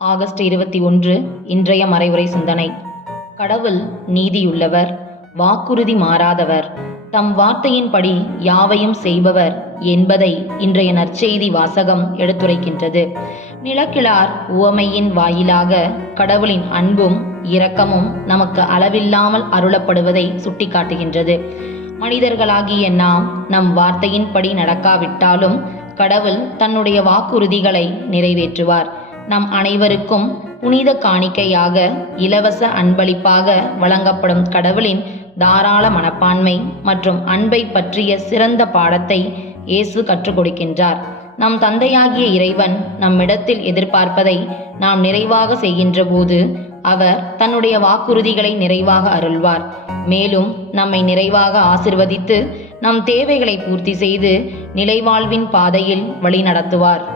August 21 இன்றைய மறைவுரை சிந்தனை. கடவுள் நீதியுள்ளவர், வாக்குறுதி மாறாதவர், தம் வார்த்தையின்படி யாவையும் செய்பவர் என்பதை இன்றைய நற்செய்தி வாசகம் எடுத்துரைக்கின்றது. நிலக்கிழார் உவமையின் வாயிலாக கடவுளின் அன்பும் இரக்கமும் நமக்கு அளவில்லாமல் அருளப்படுவதை சுட்டிக்காட்டுகின்றது. மனிதர்களாகிய நாம் நம் வார்த்தையின்படி நடக்காவிட்டாலும் கடவுள் தன்னுடைய வாக்குறுதிகளை நிறைவேற்றுவார். நம் அனைவருக்கும் புனித காணிக்கையாக இலவச அன்பளிப்பாக வழங்கப்படும் கடவுளின் தாராள மனப்பான்மை மற்றும் அன்பை பற்றிய சிறந்த பாடத்தை இயேசு கற்றுக் கொடுக்கின்றார். நம் தந்தையாகிய இறைவன் நம்மிடத்தில் எதிர்பார்ப்பதை நாம் நிறைவாக செய்கின்ற போது அவர் தன்னுடைய வாக்குறுதிகளை நிறைவாக அருள்வார். மேலும் நம்மை நிறைவாக ஆசிர்வதித்து நம் தேவைகளை பூர்த்தி செய்து நிலைவாழ்வின் பாதையில் வழி நடத்துவார்.